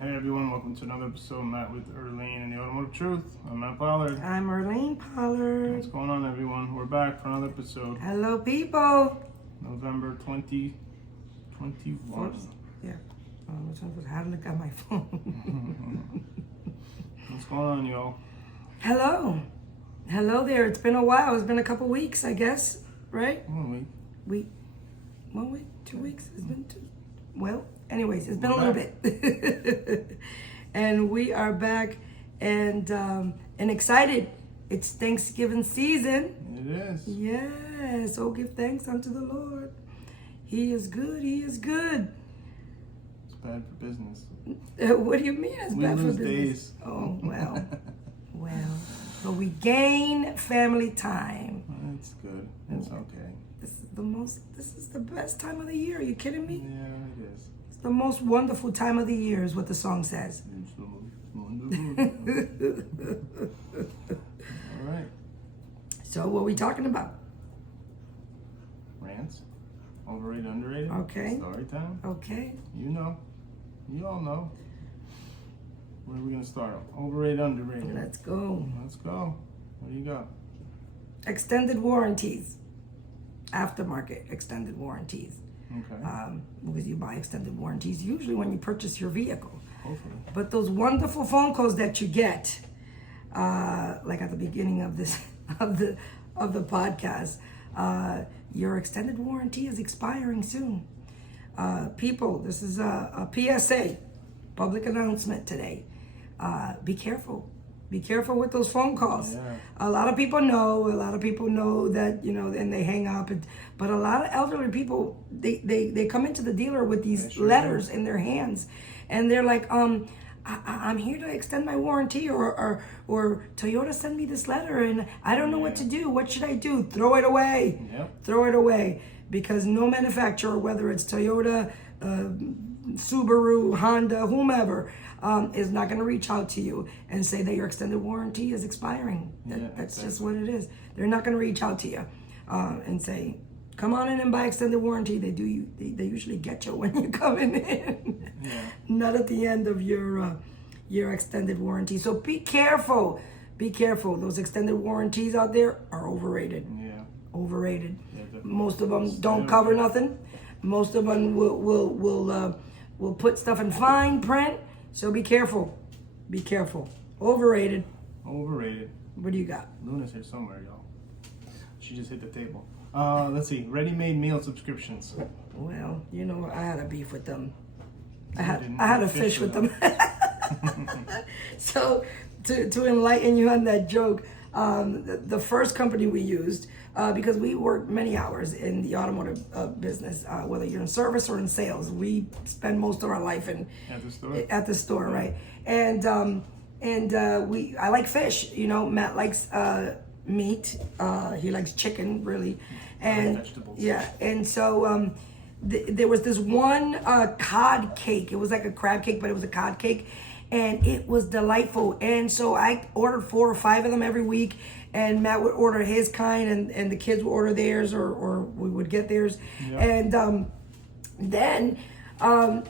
Hey everyone, welcome to another episode of Matt with Erlene and the Automotive Truth. I'm Matt Pollard. I'm Erlene Pollard. What's going on, everyone? We're back for another episode. Hello, people. November 2021. Yeah. I haven't looked at my phone. What's going on, y'all? Hello. Hello there. It's been a while. It's been a couple weeks, I guess. Right? 1 week. 1 week? 2 weeks? It's been two. Well, anyways, it's been a little bit. And we are back and excited. It's Thanksgiving season. It is. Yes. Oh, give thanks unto the Lord. He is good. He is good. It's bad for business. What do you mean it's We bad for lose business? days. Oh, well. Well. But we gain family time. It's good. It's okay. This is the best time of the year. Are you kidding me? Yeah, it is. It's the most wonderful time of the year is what the song says. It's the most wonderful. All right. So what are we talking about? Rants. Overrated, underrated. Okay. Story time. Okay. You know. You all know. Where are we going to start? Overrated, underrated. Let's go. Let's go. What do you got? Extended warranties. Aftermarket extended warranties. Okay. Because you buy extended warranties usually when you purchase your vehicle. Hopefully. But those wonderful phone calls that you get, like at the beginning of this of the podcast, your extended warranty is expiring soon. People, this is a PSA, public announcement today. Be careful. Be careful with those phone calls. Yeah. A lot of people know that, and they hang up. But a lot of elderly people, they come into the dealer with these letters in their hands. And they're like, I'm here to extend my warranty, or Toyota sent me this letter and I don't know what to do. What should I do? Throw it away. Yep. Throw it away. Because no manufacturer, whether it's Toyota, Subaru, Honda, whomever, is not going to reach out to you and say that your extended warranty is expiring. That's just what it is. They're not going to reach out to you and say, come on in and buy extended warranty. They usually get you when you're coming in, not at the end of your extended warranty. So be careful. Be careful. Those extended warranties out there are overrated. Yeah. Overrated. Yeah, Most of them don't cover nothing. Most of them will put stuff in fine print. So be careful. Be careful. Overrated. Overrated. What do you got? Luna's here somewhere, y'all. She just hit the table. Let's see. Ready-made meal subscriptions. Well, I had a beef with them. I had a fish with them. So to enlighten you on that joke, the first company we used, because we work many hours in the automotive business, whether you're in service or in sales, we spend most of our life at the store, right? And I like fish. Matt likes meat. He likes chicken, really, and vegetables. Yeah. And so there was this one cod cake. It was like a crab cake, but it was a cod cake. And it was delightful. And so I ordered 4 or 5 of them every week. And Matt would order his kind, and the kids would order theirs, or we would get theirs. Yep. And then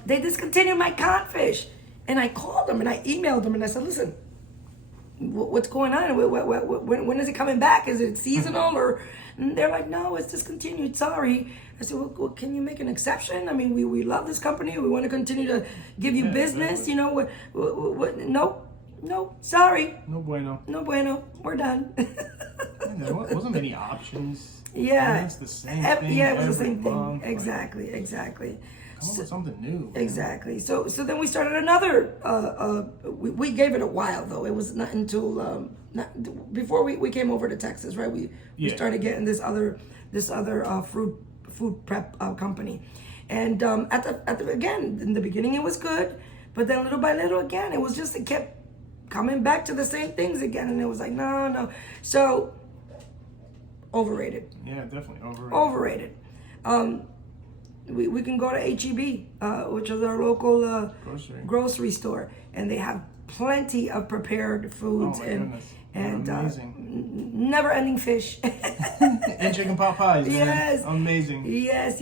they discontinued my codfish. And I called them and I emailed them and I said, listen, what's going on? When is it coming back? Is it seasonal? Or and they're like, no, it's discontinued. Sorry. I said, well, can you make an exception? I mean, we love this company. We want to continue to give you business. Exactly. Nope. Sorry. No bueno. No bueno. We're done. There wasn't many options. Yeah. It's the same thing. Yeah, it was the same month. thing. Exactly. Come up with something new. Exactly. So then we started another. We gave it a while though. It was not until before we came over to Texas, right? We started getting this other food prep company, and again in the beginning it was good, but then little by little again it kept coming back to the same things again, and it was like no. So overrated. Yeah, definitely Overrated. We can go to HEB, which is our local grocery store, and they have plenty of prepared foods and never-ending fish and chicken pot pies. Yes, man. Amazing. Yes.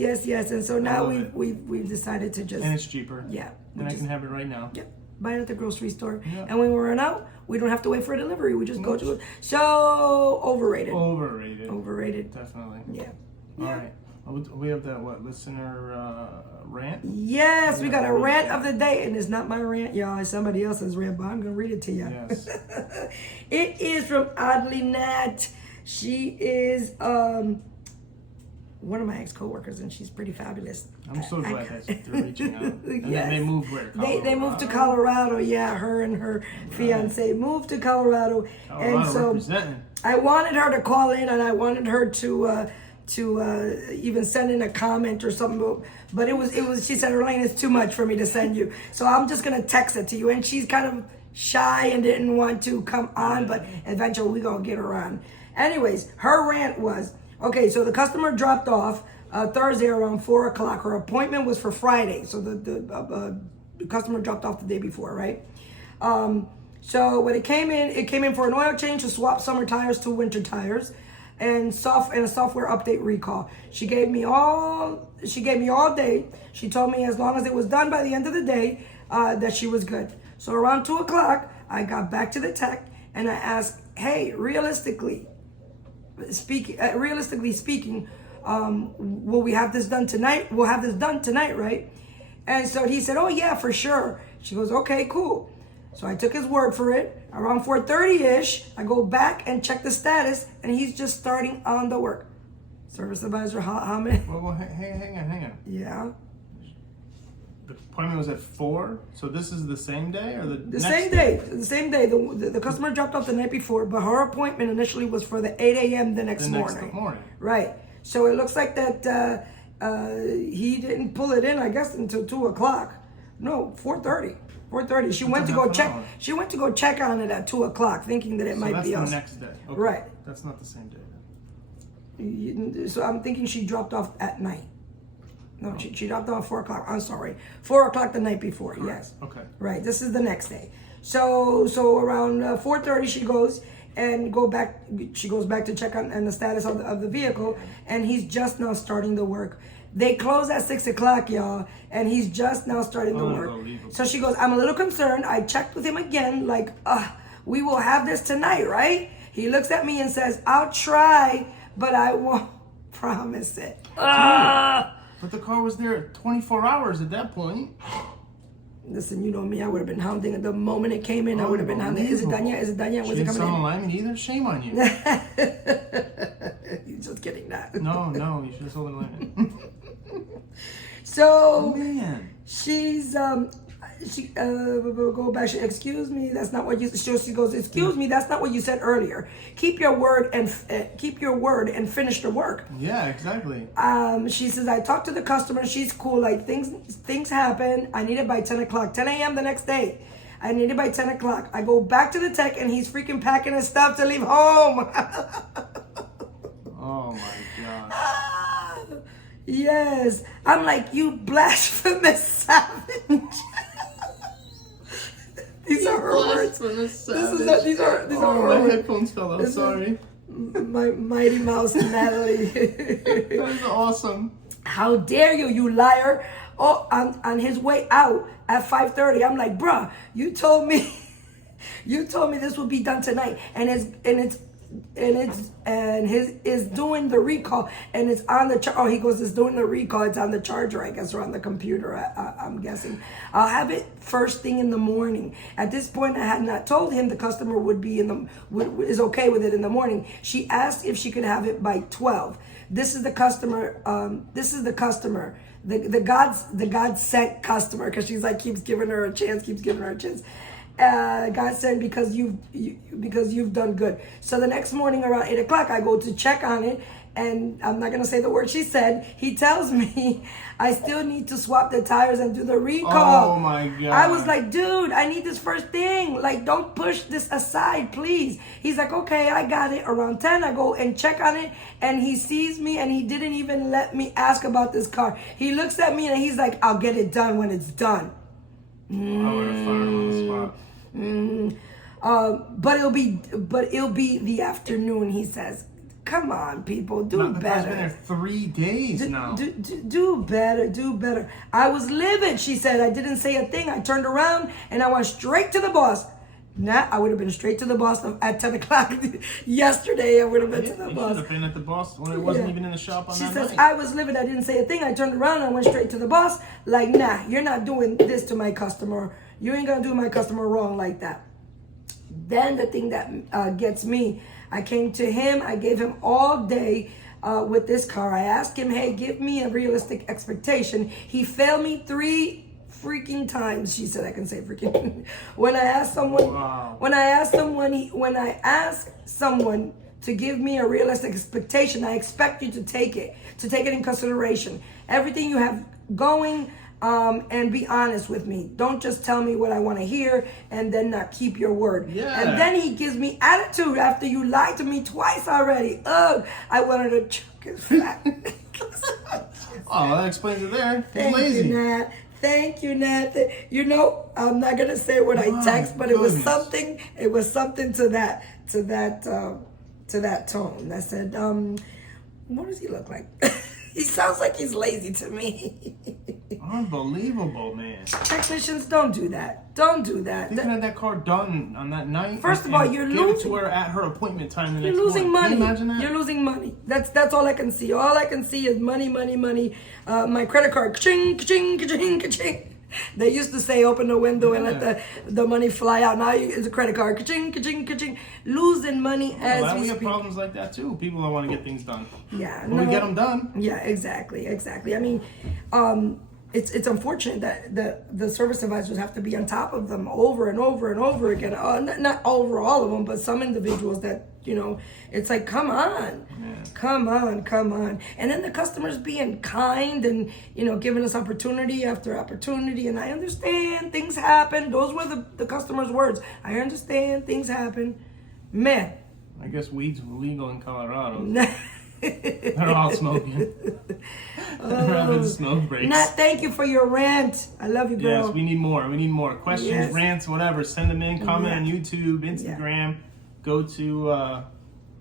And so now we've decided to just, and it's cheaper. Yeah, and I can have it right now. Yep. buy it at the grocery store. Yeah. And when we run out, we don't have to wait for a delivery. We just go to it. So overrated. Overrated. Definitely. Yeah. All right. We have that listener rant? Yes, we got a rant of the day, and it's not my rant, y'all. It's somebody else's rant, but I'm gonna read it to you. Yes. It is from Oddly Nat. She is one of my ex-coworkers, and she's pretty fabulous. I'm so glad that they're reaching out. And Yes. then they moved where? They moved to Colorado. Yeah, her and her fiance moved to Colorado, and so representing. I wanted her to call in, and I wanted her to even send in a comment or something, but it was. She said, "Elaine, it's too much for me to send you, so I'm just gonna text it to you." And she's kind of shy and didn't want to come on, but eventually we gonna get her on. Anyways, her rant was, okay, so the customer dropped off Thursday around 4:00. Her appointment was for Friday, so the customer dropped off the day before, right? So when it came in for an oil change to swap summer tires to winter tires, and a software update recall. She gave me all day. She told me as long as it was done by the end of the day, that she was good. So around 2:00, I got back to the tech and I asked, "Hey, realistically speaking, will we have this done tonight? We'll have this done tonight, right?" And so he said, "Oh yeah, for sure." She goes, "Okay, cool." So I took his word for it. Around 4:30-ish, I go back and check the status, and he's just starting on the work. Service advisor, how many? Well, hang on. Yeah. The appointment was at 4, so this is the same day or the next same day? The same day. The customer dropped off the night before, but her appointment initially was for the 8 a.m. the next morning. Right. So it looks like that he didn't pull it in, I guess, until 2:00. No, 4:30. 4:30. She went to go check. She went to go check on it at 2:00, thinking that it might be us. That's the next day. Okay. Right. That's not the same day. So I'm thinking she dropped off at night. No, she dropped off 4:00. I'm sorry, 4:00 the night before. Correct. Yes. Okay. Right. This is the next day. So around 4:30 she goes and She goes back to check on the status of the vehicle, and he's just now starting the work. They close at 6:00, y'all, and he's just now starting the work. So she goes, "I'm a little concerned. I checked with him again, like, we will have this tonight, right?" He looks at me and says, "I'll try, but I won't promise it." But the car was there 24 hours at that point. Listen, you know me, I would have been hounding it the moment it came in. I would have been hounding. Is it done yet? Is it done yet? Was it coming in? Alignment either. Shame on you. You're just kidding that. No, you should have sold an alignment. So, man, she's go back. Excuse me, that's not what you. She goes, "Excuse me, that's not what you said earlier. Keep your word and finish the work." Yeah, exactly. She says, "I talked to the customer. She's cool. Like things happen. I need it by 10:00, 10 a.m. the next day. I need it by 10:00. I go back to the tech, and he's freaking packing his stuff to leave home." Oh my God. Yes, I'm like, "You blasphemous savage." These are her words. These are her my words. headphones fell out. Sorry. My Mighty Mouse Natalie. That is awesome. "How dare you, you liar!" Oh, on his way out at 5:30, I'm like, "Bruh, you told me this would be done tonight, and his is doing the recall, and it's on the he goes, "It's doing the recall. It's on the charger, I guess, or on the computer. I'm guessing. I'll have it first thing in the morning." At this point, I had not told him the customer would be is okay with it in the morning. She asked if she could have it by 12. This is the customer. The God sent customer, because she's like keeps giving her a chance. God said, because you've done good. So the next morning around 8:00, I go to check on it, and I'm not gonna say the word she said. He tells me I still need to swap the tires and do the recall. Oh my God! I was like, "Dude, I need this first thing. Like, don't push this aside, please." He's like, "Okay, I got it." Around 10, I go and check on it, and he sees me, and he didn't even let me ask about this car. He looks at me and he's like, "I'll get it done when it's done." I would have fired him on the spot. But it'll be the afternoon, he says. Come on, people, do The car's better. been there 3 days now. Do better, do better. I was livid, she said. I didn't say a thing. I turned around and I went straight to the boss. Nah, I would have been straight to the boss at 10 o'clock yesterday. I would have been to the You boss. should have been at the boss when it wasn't even in the shop on She that says, night. I was livid. I didn't say a thing. I turned around and I went straight to the boss. Like, nah, you're not doing this to my customer. You ain't going to do my customer wrong like that. Then the thing that gets me, I came to him. I gave him all day with this car. I asked him, hey, give me a realistic expectation. He failed me 3 freaking times. She said I can say freaking. When I asked someone, Wow. when I ask someone to give me a realistic expectation, I expect you to take it in consideration. Everything you have going, and be honest with me. Don't just tell me what I want to hear and then not keep your word. Yeah. And then he gives me attitude after you lied to me twice already. Ugh, I wanted to choke his fat. Oh, that explains it there. He's Thank lazy. you, Nat. Thank you, Nat. You know, I'm not gonna say what I My text, but it was goodness. something. It was something to that tone. I said, what does he look like? He sounds like he's lazy to me. Unbelievable, man. Technicians, don't do that. Don't do that. They could have that car done on that night. First and of all, you're give it losing- to her at her appointment time the You're next losing morning. money. Can you imagine that? You're losing money. That's all I can see. All I can see is money, money, money. My credit card, ka-ching, ka-ching, ka-ching, ka-ching. They used to say open the window and let the money fly out. Now it's a credit card, ka-ching, ka-ching, ka-ching. Losing money as Well, we we have speak. problems like that too. People don't want to get things done. Yeah, But we get them done. Yeah, exactly. I mean, it's unfortunate that the service advisors have to be on top of them over and over and over again. Not over all of them, but some individuals that, you know, it's like, come on, come on. And then the customers being kind and, you know, giving us opportunity after opportunity. And I understand things happen. Those were the customers' words. I understand things happen. Man. I guess weed's legal in Colorado. They're all smoking. They're having smoke breaks. Nat, thank you for your rant. I love you, girl. Yes, we need more. We need more questions, Yes. rants, whatever. Send them in. Comment on Yeah. YouTube, Instagram. Go to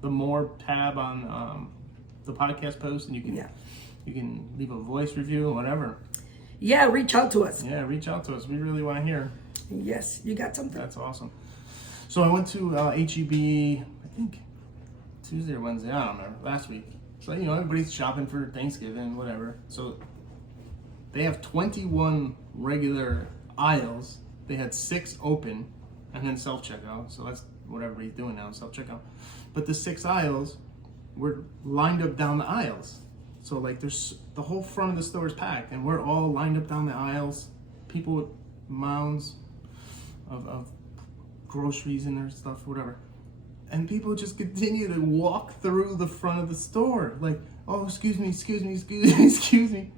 the More tab on the podcast post, and you can leave a voice review or whatever. Yeah, reach out to us. Yeah, reach out to us. We really want to hear. Yes, you got something? That's awesome. So I went to HEB, I think Tuesday or Wednesday, I don't remember, last week. So, you know, everybody's shopping for Thanksgiving, whatever. So they have 21 regular aisles. They had 6 open and then self-checkout. So that's what everybody's doing now, self-checkout. But the 6 aisles were lined up down the aisles. So like there's the whole front of the store is packed and we're all lined up down the aisles. People with mounds of groceries in their stuff, whatever. And people just continue to walk through the front of the store. Like, oh, excuse me.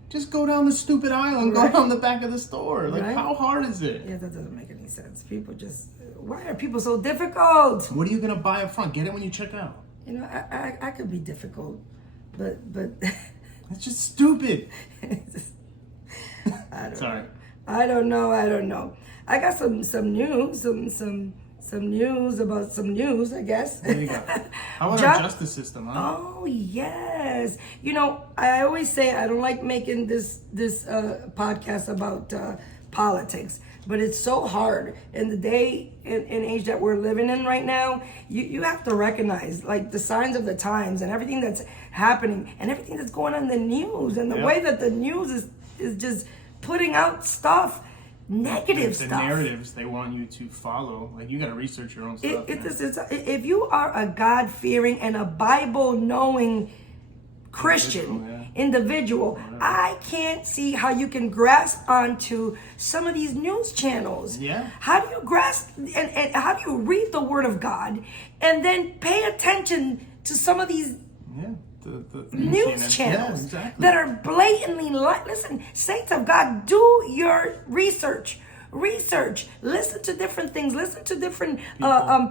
Just go down the stupid aisle and go down the back of the store. Like, Right. how hard is it? Yeah, that doesn't make any sense. People just, why are people so difficult? What are you going to buy up front? Get it when you check out. You know, I could be difficult, but It's just stupid. Sorry. I don't know. I got some news, some news about some news, I guess. There you go. How about our justice system, huh? Oh yes. You know, I always say I don't like making this podcast about politics, but it's so hard in the day and age that we're living in right now. You have to recognize like the signs of the times and everything that's happening and everything that's going on in the news and the way that the news is just putting out stuff. Negative the stuff. narratives they want you to follow. Like, you got to research your own stuff. If you are a God-fearing and a Bible-knowing Christian individual, I can't see how you can grasp onto some of these news channels. Yeah. How do you grasp and how do you read the Word of God and then pay attention to some of these The news CNN. channels Yeah, exactly. that are blatantly listen, saints of God, do your research. Listen to different things, listen to different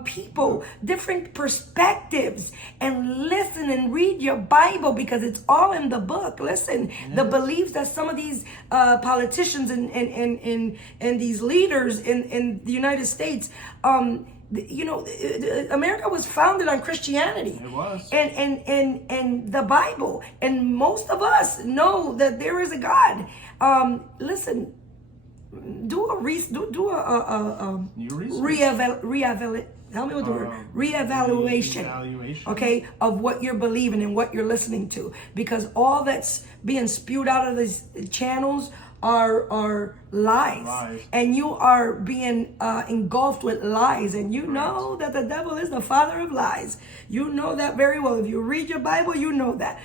people, different perspectives, and listen and read your Bible because it's all in the book. Listen, the beliefs that some of these politicians and these leaders in the United States America was founded on Christianity. It was. And the Bible. And most of us know that there is a God. Listen, do a help me with the word reevaluation, okay, of what you're believing and what you're listening to, because all that's being spewed out of these channels are lies, and you are being engulfed with lies, and you know that the devil is the father of lies. You know that very well. If you read your Bible, you know that.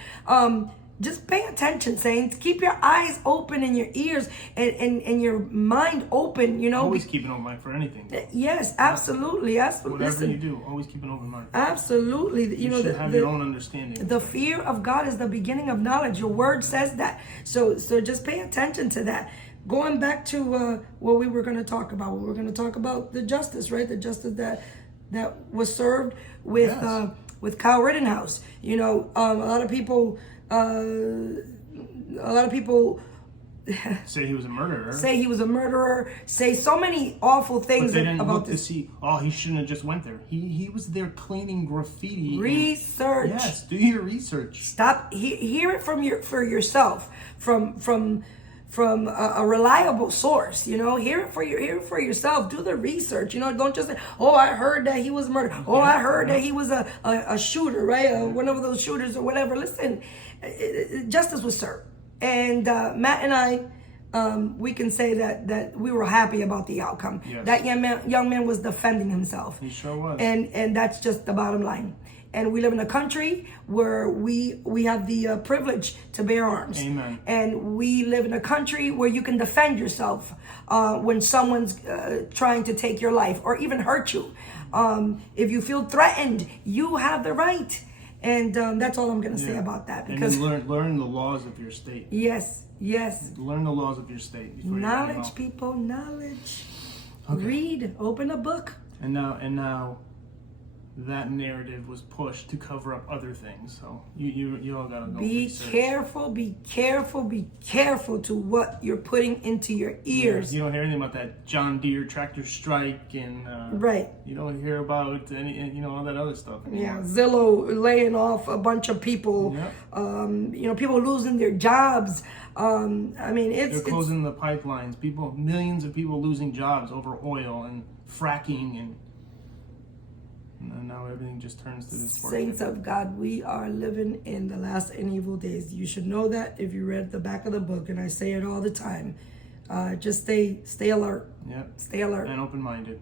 Just pay attention, saints. Keep your eyes open and your ears and your mind open, Always keep an open mind for anything. Yes, absolutely. Whatever you do, always keep an open mind. Absolutely. You should have your own understanding. The fear of God is the beginning of knowledge. Your word says that. So just pay attention to that. Going back to what we were going to talk about. We were going to talk about the justice, right? The justice that was served with Kyle Rittenhouse. A lot of people say he was a murderer. Say so many awful things but they didn't about look this. To see, he shouldn't have just went there. He was there cleaning graffiti. Research. Yes, do your research. Stop. Hear it for yourself, from a reliable source. Hear it for yourself. Do the research. Don't just say, I heard that he was murdered. I heard that he was a shooter, right? One of those shooters or whatever. Listen, justice was served. And Matt and I, we can say that we were happy about the outcome. Yes. That young man was defending himself. He sure was. And that's just the bottom line. And we live in a country where we have the privilege to bear arms. Amen. And we live in a country where you can defend yourself when someone's trying to take your life or even hurt you. If you feel threatened, you have the right. And that's all I'm going to say about that. Because and learn the laws of your state. Yes. Learn the laws of your state. Knowledge, people, knowledge. Okay. Read, open a book. And now that narrative was pushed to cover up other things. So you all gotta go research. Be careful to what you're putting into your ears. You don't hear anything about that John Deere tractor strike and right. You don't hear about any all that other stuff anymore. Yeah, Zillow laying off a bunch of people. Yep. People losing their jobs. They're closing the pipelines. Millions of people losing jobs over oil and fracking and now everything just turns to this. Saints of God, we are living in the last and evil days. You should know that if you read the back of the book, and I say it all the time. Just stay alert. Yep. Stay alert. And open-minded.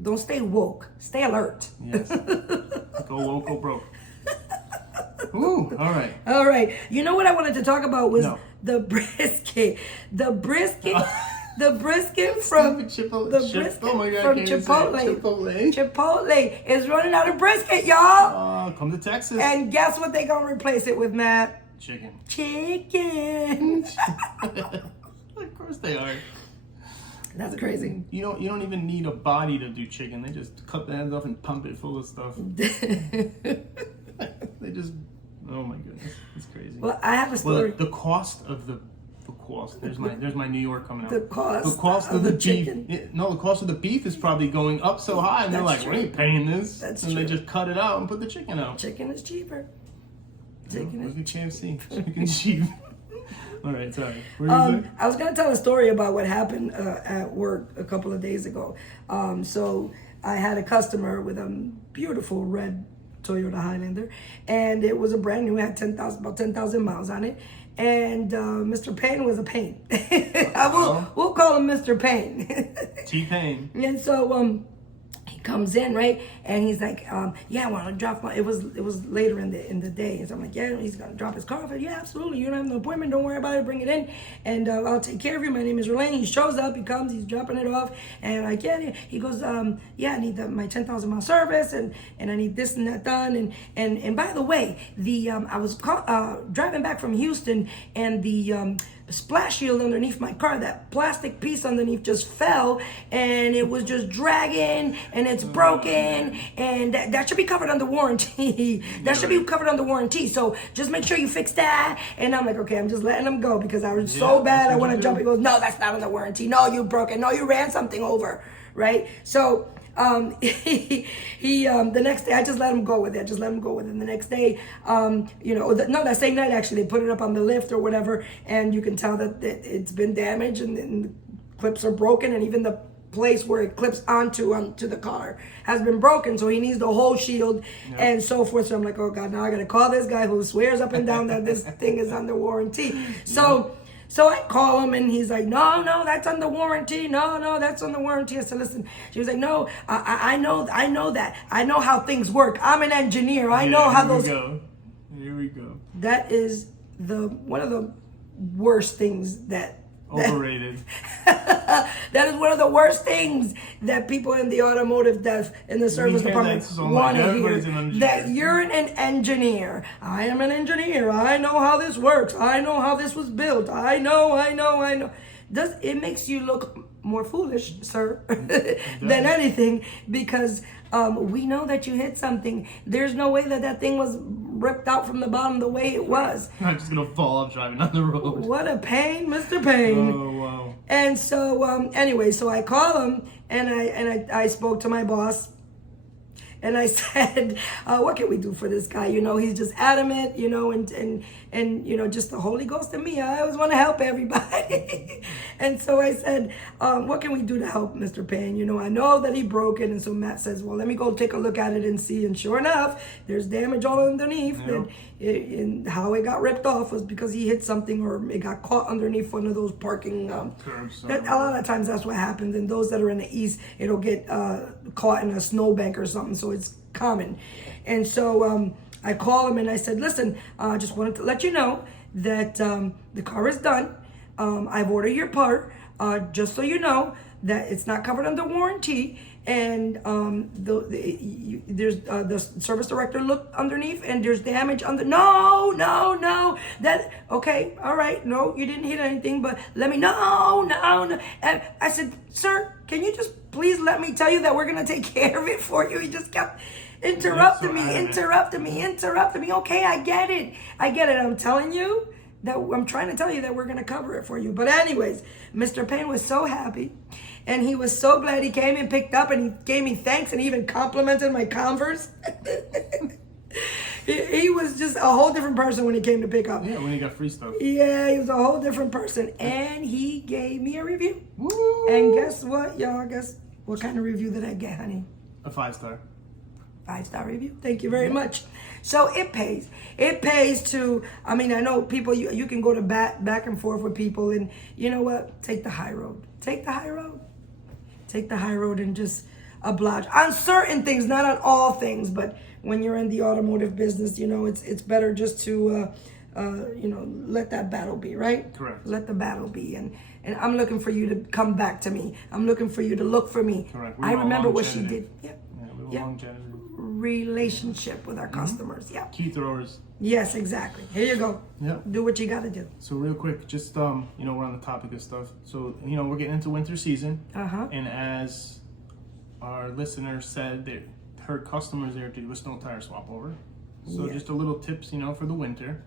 Don't stay woke. Stay alert. Yes. Go woke, go broke. Ooh, all right. All right. You know what I wanted to talk about was the brisket. The brisket. The brisket from Chipotle is running out of brisket, y'all. Come to Texas. And guess what they gonna replace it with, Matt? Chicken. Of course they are. That's crazy. You don't even need a body to do chicken. They just cut the ends off and pump it full of stuff. They just, oh my goodness, it's crazy. Well, I have a story. Well, the cost. There's my New York coming out. The cost of the chicken. beef. The cost of the beef is probably going up so high, and they're like, we ain't paying this. That's true. They just cut it out and put the chicken out. Chicken is cheaper. Look at KFC. Chicken's cheap. All right, sorry. I was gonna tell a story about what happened at work a couple of days ago. So I had a customer with a beautiful red Toyota Highlander, and it was a brand new. It had about 10,000 miles on it. And Mr. Payne was a pain. We'll call him Mr. Payne. T-Pain. And so he comes in, right? And he's like, yeah, I want to drop my, it was later in the day. And so I'm like, yeah, he's going to drop his car off. Yeah, absolutely. You don't have no appointment. Don't worry about it. Bring it in. And I'll take care of you. My name is Relaine. He shows up. He comes. He's dropping it off. And I get it. He goes, yeah, I need my 10,000 mile service. And I need this and that done. And by the way, I was driving back from Houston, and the splash shield underneath my car, that plastic piece underneath just fell, and it was just dragging, and it's broken, and that should be covered under warranty. That should be covered under warranty. So just make sure you fix that. And I'm like, okay, I'm just letting him go because I was so bad. I want to jump. He goes, no, that's not under warranty. No, you broke it. No, you ran something over, right? So The next day, I just let him go with it. And the next day, that same night actually, they put it up on the lift or whatever, and you can tell that it's been damaged and the clips are broken, and even the place where it clips onto the car has been broken, so he needs the whole shield and so forth. So I'm like, oh God, now I gotta call this guy who swears up and down that this thing is under warranty. So I call him and he's like, no, that's under warranty. No, that's under warranty. I said, listen. She was like, no, I know that. I know how things work. I'm an engineer. I know how those. Here we go. That is one of the worst things that. Overrated. That is one of the worst things that people in the automotive in the service department want to hear. That you're an engineer. I am an engineer. I know how this works. I know how this was built. I know. It makes you look more foolish, sir, than anything, because we know that you hit something. There's no way that thing was ripped out from the bottom the way it was. I'm just gonna fall off driving on the road. What a pain, Mr. Payne. Oh wow. And so anyway, so I call him and I spoke to my boss. And I said, what can we do for this guy? He's just adamant, and just the Holy Ghost in me. I always want to help everybody. And so I said, what can we do to help Mr. Payne? I know that he broke it. And so Matt says, well, let me go take a look at it and see. And sure enough, there's damage all underneath. Yeah. And how it got ripped off was because he hit something or it got caught underneath one of those parking curbs. A lot of times that's what happens. And those that are in the east, it'll get caught in a snowbank or something. So it's common. And so I call him and I said, listen, I just wanted to let you know that the car is done. I've ordered your part, just so you know that it's not covered under warranty. And there's the service director looked underneath and there's damage under. No. Okay, all right. No, you didn't hit anything, but let me. No. And I said, sir, can you just please let me tell you that we're gonna take care of it for you? He just kept interrupting me. Okay, I get it. I'm telling you that I'm trying to tell you that we're gonna cover it for you. But anyways, Mr. Payne was so happy. And he was so glad he came and picked up, and he gave me thanks and even complimented my Converse. He was just a whole different person when he came to pick up. Yeah, when he got free stuff. Yeah, he was a whole different person. And he gave me a review. Woo! And guess what, y'all? Guess what kind of review did I get, honey? A 5-star. 5-star review. Thank you very much. So it pays. It pays to, I know people, you can go to back and forth with people, and you know what? Take the high road. Take the high road and just oblige on certain things, not on all things. But when you're in the automotive business, it's better just to let that battle be, right? Correct. Let the battle be, and I'm looking for you to come back to me. I'm looking for you to look for me. Correct. I remember what she did. Longevity. Relationship with our customers. Yeah. Key throwers. Yes, exactly. Here you go. Yeah. Do what you got to do. So real quick, just we're on the topic of stuff. So we're getting into winter season. And as our listener said, that her customers there to do a snow tire swap over. So just a little tips, for the winter.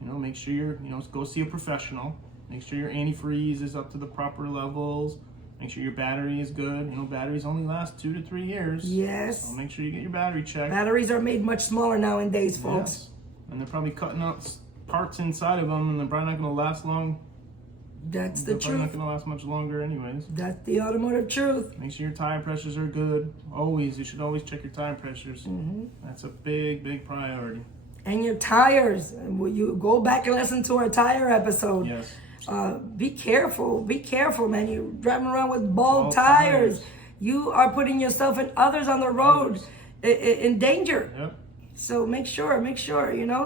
Make sure you're, go see a professional. Make sure your antifreeze is up to the proper levels. Make sure your battery is good. Batteries only last 2 to 3 years. Yes. So make sure you get your battery checked. Batteries are made much smaller nowadays, folks. Yes. And they're probably cutting out parts inside of them, and they're probably not going to last long. That's the They're probably not truth. going to last much longer anyways. That's the automotive truth. Make sure your tire pressures are good. You should always check your tire pressures. That's a big priority. And your tires. Will you go back and listen to our tire episode? Yes. Be careful, man. You're driving around with bald tires. You are putting yourself and others on the road in danger. Yep. So make sure,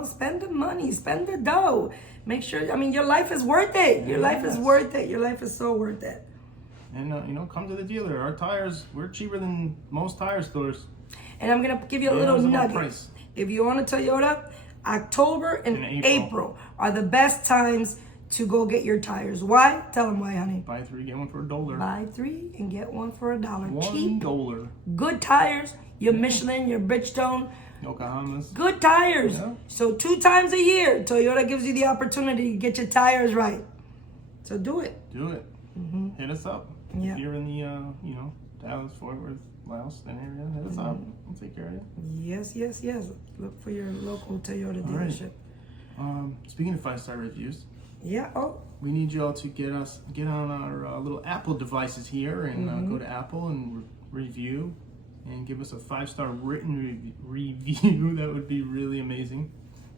spend the money, spend the dough. Make sure, your life is worth it. Your life is worth it. Your life is so worth it. And, come to the dealer. Our tires, we're cheaper than most tire stores. And I'm going to give you a little nugget. Price. If you own a Toyota, October and April are the best times to go get your tires. Why? Tell them why, honey. Buy 3, get 1 for $1. Buy 3 and get 1 for $1. Cheap. $1. Good tires. Your Michelin, your Bridgestone. Yokohamas. Good tires. Yeah. So 2 times a year, Toyota gives you the opportunity to get your tires right. So do it. Do it. Hit us up. Yeah. If you're in the, Dallas, Fort Worth, Milestone area. That's up. I'll take care of it. Yes. Look for your local Toyota All right. dealership. Speaking of 5-star reviews, Yeah. Oh. we need you all to get on our little Apple devices here and go to Apple and review and give us a 5-star written review. That would be really amazing.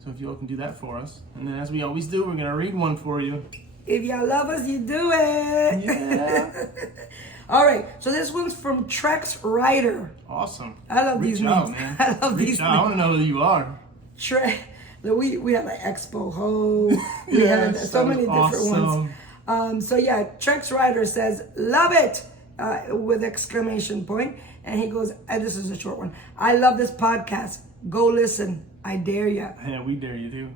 So if you all can do that for us, and then as we always do, we're gonna read one for you. If y'all love us, you do it. Yeah. All right. So this one's from Trex Rider. Awesome. I love Great these job, names. man. I love Great these job. I names. want to know who you are. We have like Expo Ho. We had so many different ones. So yeah, Trex Rider says, "Love it!" With exclamation point, and he goes, and this is a short one. I love this podcast. Go listen. I dare ya. Yeah, we dare you too.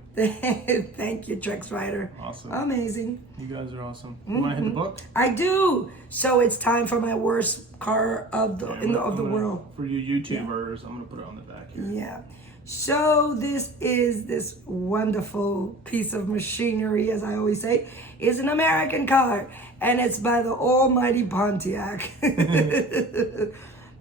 Thank you, Trex Rider. Awesome. Amazing. You guys are awesome. You want to hit the book? I do. So it's time for my worst car of the world. For you YouTubers, I'm gonna put it on the back here. Yeah. So this is this wonderful piece of machinery, as I always say, is an American car, and it's by the almighty Pontiac.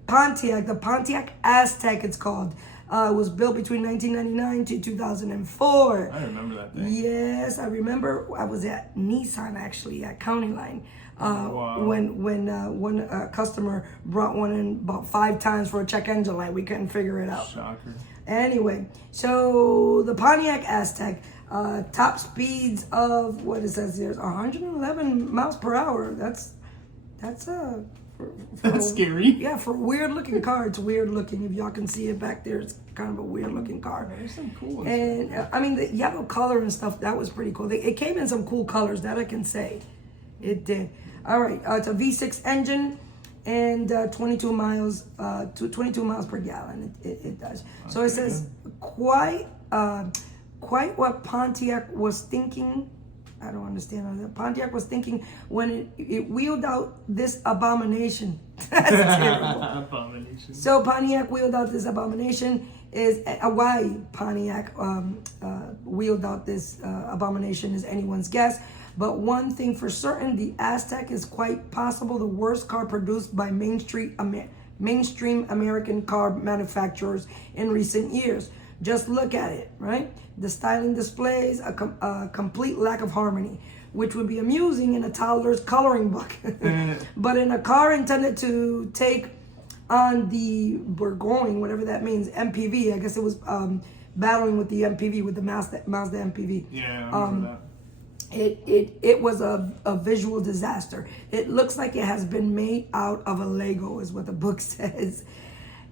Pontiac, the Pontiac Aztec, it's called. It was built between 1999 to 2004. I remember that thing. Yes, I remember. I was at Nissan actually at County Line. Wow. When one customer brought one in about 5 times for a check engine light, we couldn't figure it out. Shocker. Anyway, so the Pontiac Aztec, top speeds of what it says here is 111 miles per hour. That's That's scary. Yeah, for a weird looking car, it's weird looking. If y'all can see it back there, it's kind of a weird looking car. There's some cool ones. And I mean, the yellow color and stuff, that was pretty cool. It came in some cool colors, that I can say. It did. All right, it's a V6 engine and 22 miles per gallon. It does. So it says quite what Pontiac was thinking. I don't understand that. Pontiac was thinking when it wheeled out this abomination. That's terrible. Abomination. So Pontiac wheeled out this abomination. Is why Pontiac wheeled out this abomination is anyone's guess. But one thing for certain, the Aztec is quite possible the worst car produced by mainstream American car manufacturers in recent years. Just look at it, right? The styling displays a complete lack of harmony, which would be amusing in a toddler's coloring book. But in a car intended to take on the Burgoyne, whatever that means, MPV, I guess it was battling with the MPV, with the Mazda MPV. Yeah, I remember that. It was a visual disaster. It looks like it has been made out of a Lego, is what the book says.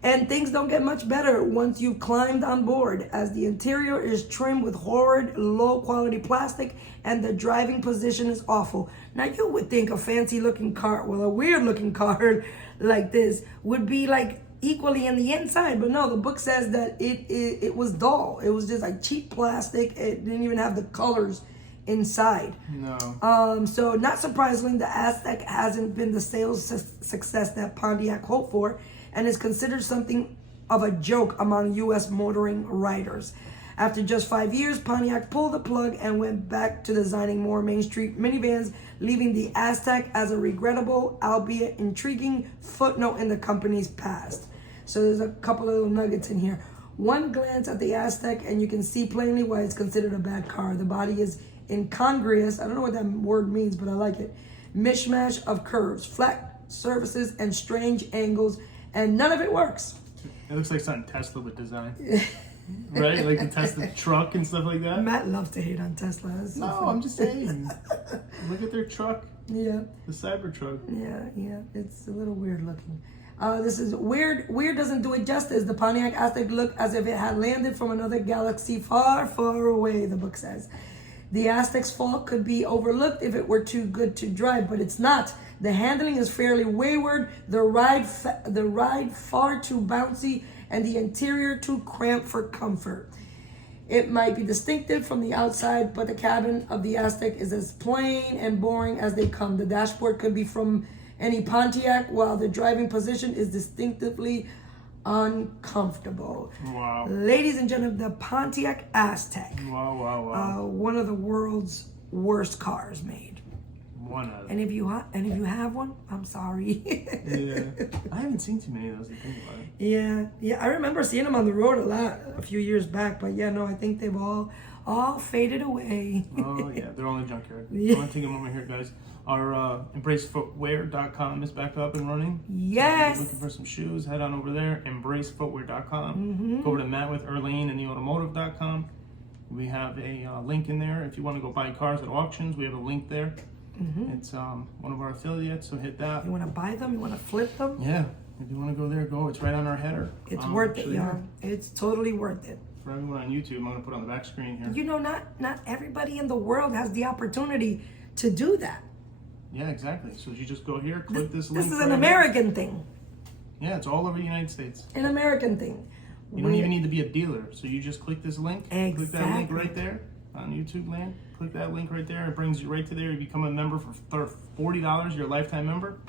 And things don't get much better once you've climbed on board, as the interior is trimmed with horrid, low-quality plastic, and the driving position is awful. Now, you would think a fancy-looking car, well, a weird-looking car like this would be like equally in the inside, but no, the book says that it was dull. It was just like cheap plastic. It didn't even have the colors inside. No. So not surprisingly, the Aztec hasn't been the sales success that Pontiac hoped for, and is considered something of a joke among U.S. motoring riders. After just 5 years, Pontiac pulled the plug and went back to designing more mainstream minivans, leaving the Aztec as a regrettable, albeit intriguing, footnote in the company's past. So there's a couple of little nuggets in here. One glance at the Aztec and you can see plainly why it's considered a bad car. The body is incongruous, I don't know what that word means, but I like it. Mishmash of curves, flat surfaces, and strange angles, and none of it works. It looks like something Tesla would design. Right? Like the Tesla truck and stuff like that. Matt loves to hate on Tesla. That's so No, funny. I'm just saying. Look at their truck. Yeah, The Cybertruck. yeah. It's a little weird looking. This is weird. Weird doesn't do it justice. The Pontiac Aztec looked as if it had landed from another galaxy far, far away, the book says. The Aztec's fault could be overlooked if it were too good to drive, but it's not. The handling is fairly wayward, the ride far too bouncy, and the interior too cramped for comfort. It might be distinctive from the outside, but the cabin of the Aztec is as plain and boring as they come. The dashboard could be from any Pontiac, while the driving position is distinctively uncomfortable. Wow. Ladies and gentlemen, the Pontiac Aztec. Wow. One of the world's worst cars made. one out of And if you have one, I'm sorry. Yeah, I haven't seen too many of those. I think about it. Yeah. I remember seeing them on the road a lot a few years back, but yeah, no, I think they've all faded away. Oh yeah, they're all in the junkyard. Yeah. I want to take a moment here, guys. Our embracefootwear.com is back up and running. Yes. So if you're looking for some shoes, head on over there. Embracefootwear.com. Mm-hmm. Go over to Matt with Erlene and theautomotive.com. We have a link in there. If you want to go buy cars at auctions, we have a link there. Mm-hmm. It's one of our affiliates, so hit that. You want to buy them? You want to flip them? Yeah, if you want to go there, go. It's right on our header. It's worth it, actually, y'all. It's totally worth it. For everyone on YouTube, I'm going to put on the back screen here. You know, not everybody in the world has the opportunity to do that. Yeah, exactly. So you just go here, click this link. This is right an here. American thing. Yeah, it's all over the United States. An American thing. You don't even need to be a dealer. So you just click this link. Click that link Exactly. right there on YouTube land. Click that link right there. It brings you right to there. You become a member for $40. You're a lifetime member.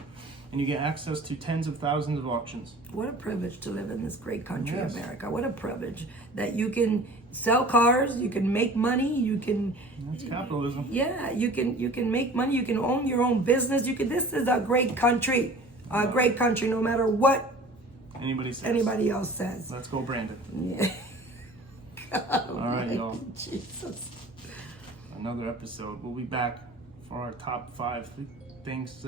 And you get access to tens of thousands of auctions. What a privilege to live in this great country, Yes. America. What a privilege that you can sell cars, you can make money, you can. That's capitalism. Yeah, you can make money. You can own your own business. You can. This is a great country. A great country, no matter what Anybody says. anybody else says. Let's go, Brandon. Yeah. God, All right, y'all. Jesus. Another episode. We'll be back for our top 5 things.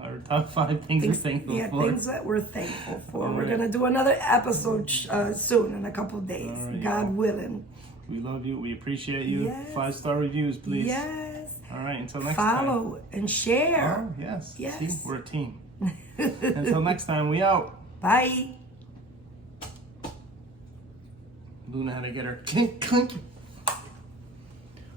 Our top 5 things we're thankful Yeah, for. things that we're thankful for. All We're right. gonna do another episode soon in a couple of days, All right, God y'all. willing. We love you. We appreciate you. Yes. 5-star reviews, please. Yes. All right. Until next time. Follow and share. Oh, yes. Yes. See, we're a team. Until next time, we out. Bye. Luna had to get her clink, clink.